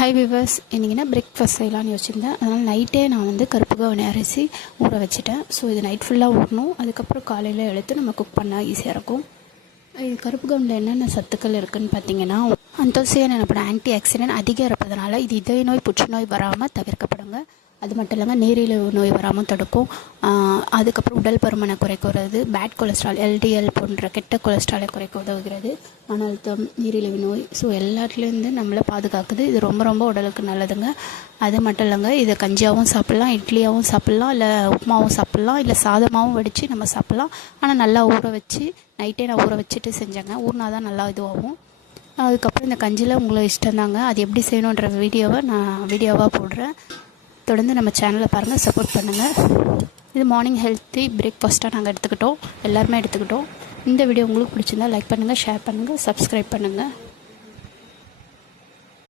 Hi viewers, இன்றைக்கினா breakfast செய்யலான்னு யோசிச்சிருந்தேன். அதனால் நைட்டே நான் வந்து கருப்பு கவுனி அரிசி ஊற வச்சுட்டேன். ஸோ இது நைட் ஃபுல்லாக ஊறணும். அதுக்கப்புறம் காலையில் எடுத்து நம்ம குக் பண்ணால் ஈஸியாக இருக்கும். இது கருப்பு கவுனில் என்னென்ன சத்துக்கள் இருக்குதுன்னு பார்த்தீங்கன்னா, அந்தோசியன் எனப்படும் ஆன்டி ஆக்சிடென்ட் அதிகம் இருப்பதனால இது இதய நோய், புற்றுநோய் வராமல் தவிர்க்கப்படுங்க. அது மட்டும் இல்லாமல் நீரிழிவு நோய் வராமல் தடுக்கும். அதுக்கப்புறம் உடல் பருமனை குறைக்கிறது, பேட் கொலஸ்ட்ரால் எல்டிஎல் போன்ற கெட்ட கொலஸ்ட்ராலை குறைக்க உதவுகிறது. மன அழுத்தம், நீரிழிவு நோய், ஸோ எல்லாத்துலேருந்து நம்மளை பாதுகாக்குது. இது ரொம்ப ரொம்ப உடலுக்கு நல்லதுங்க. அது மட்டும் இல்லைங்க, இதை கஞ்சியாகவும் சாப்பிட்லாம், இட்லியாகவும் சாப்பிட்லாம், இல்லை உப்புமாவும் சாப்பிட்லாம், இல்லை சாதமாகவும் வடித்து நம்ம சாப்பிட்லாம். ஆனால் நல்லா ஊற வச்சு நைட்டே நான் ஊற வச்சுட்டு செஞ்சேங்க. ஊறினா தான் நல்லா இதுவாகும். அதுக்கப்புறம் இந்த கஞ்சியில் உங்களை இஷ்டம் தாங்க. அது எப்படி செய்யணுன்ற வீடியோவை நான் வீடியோவாக போடுறேன். தொடர்ந்து நம்ம சேனலை பாருங்கள், சப்போர்ட் பண்ணுங்கள். இது மார்னிங் ஹெல்த்தி பிரேக்ஃபாஸ்ட்டாக நாங்கள் எடுத்துக்கிட்டோம், எல்லாருமே எடுத்துக்கிட்டோம். இந்த வீடியோ உங்களுக்கு பிடிச்சிருந்தா லைக் பண்ணுங்கள், ஷேர் பண்ணுங்கள், சப்ஸ்கிரைப் பண்ணுங்கள்.